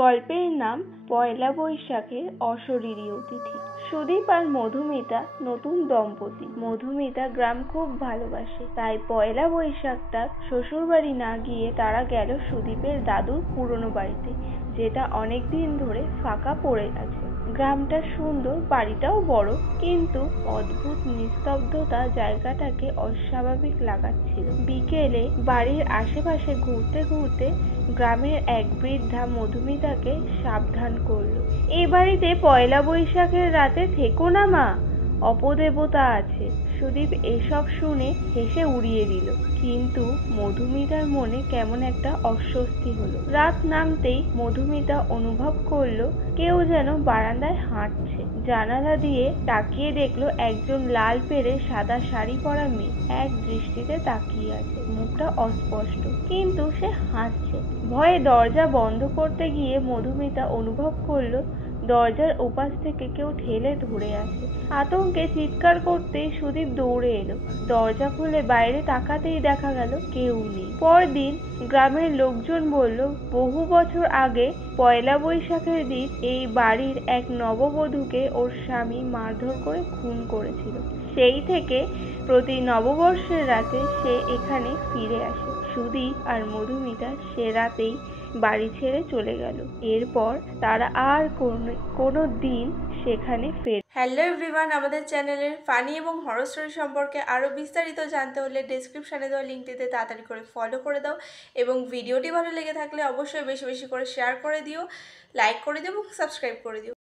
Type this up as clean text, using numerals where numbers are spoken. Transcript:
গল্পের নাম পয়লা বৈশাখের অশরীরী অতিথি। সুদীপ আর মধুমিতা নতুন দম্পতি। মধুমিতা গ্রাম খুব ভালোবাসে, তাই পয়লা বৈশাখটা শ্বশুরবাড়ি না গিয়ে তারা গেল সুদীপের দাদুর পুরনো বাড়িতে, যেটা অনেকদিন ধরে ফাঁকা পড়ে আছে। গ্রামটা সুন্দর, বাড়িটাও বড়, কিন্তু অদ্ভুত নিস্তব্ধতা জায়গাটাকে অস্বাভাবিক লাগাচ্ছিল। বিকেলে বাড়ির আশেপাশে ঘুরতে ঘুরতে গ্রামের এক বৃদ্ধা মধুমিতাকে সাবধান করলো, এ বাড়িতে পয়লা বৈশাখের রাতে থেকো না মা, অপদেবতা আছে। সুদীপ এসব শুনে হেসে উড়িয়ে দিল, কিন্তু মধুমিতার মনে কেমন একটা অস্বস্তি হলো। রাত নামতেই মধুমিতা অনুভব করলো কেউ যেন বারান্দায় হাঁটছে। জানালা দিয়ে তাকিয়ে দেখলো একজন লাল পেড়ে সাদা শাড়ি পরা মেয়ে এক দৃষ্টিতে তাকিয়ে আছে। মুখটা অস্পষ্ট, কিন্তু সে হাসছে। ভয়ে দরজা বন্ধ করতে গিয়ে মধুমিতা অনুভব করলো দরজার ওপাশ থেকে কেউ ঠেলে ধরে আছে। আতঙ্কে চিৎকার করতেই সুদীপ দৌড়ে এলো। দরজা খুলে বাইরে তাকাতেই দেখা গেল কেউ নেই। পরদিন গ্রামের লোকজন বলল, বহু বছর আগে পয়লা বৈশাখের দিন এই বাড়ির এক নববধূকে ওর স্বামী মারধর করে খুন করেছিল। সেই থেকে প্রতি নববর্ষের রাতে সে এখানে ফিরে আসে। সুদীপ আর মধুমিতা সে রাতেই বাড়ি ছেড়ে চলে গেল। এরপর তারা আর কোনো দিন সেখানে ফেরে। হ্যালো এভরিওয়ান, আমাদের চ্যানেলের ফানি এবং হরর স্টোরি সম্পর্কে আরও বিস্তারিত জানতে হলে ডেসক্রিপশানে দেওয়া লিঙ্কটিতে তাড়াতাড়ি করে ফলো করে দাও, এবং ভিডিওটি ভালো লেগে থাকলে অবশ্যই বেশি বেশি করে শেয়ার করে দিও, লাইক করে দিও এবং সাবস্ক্রাইব করে দিও।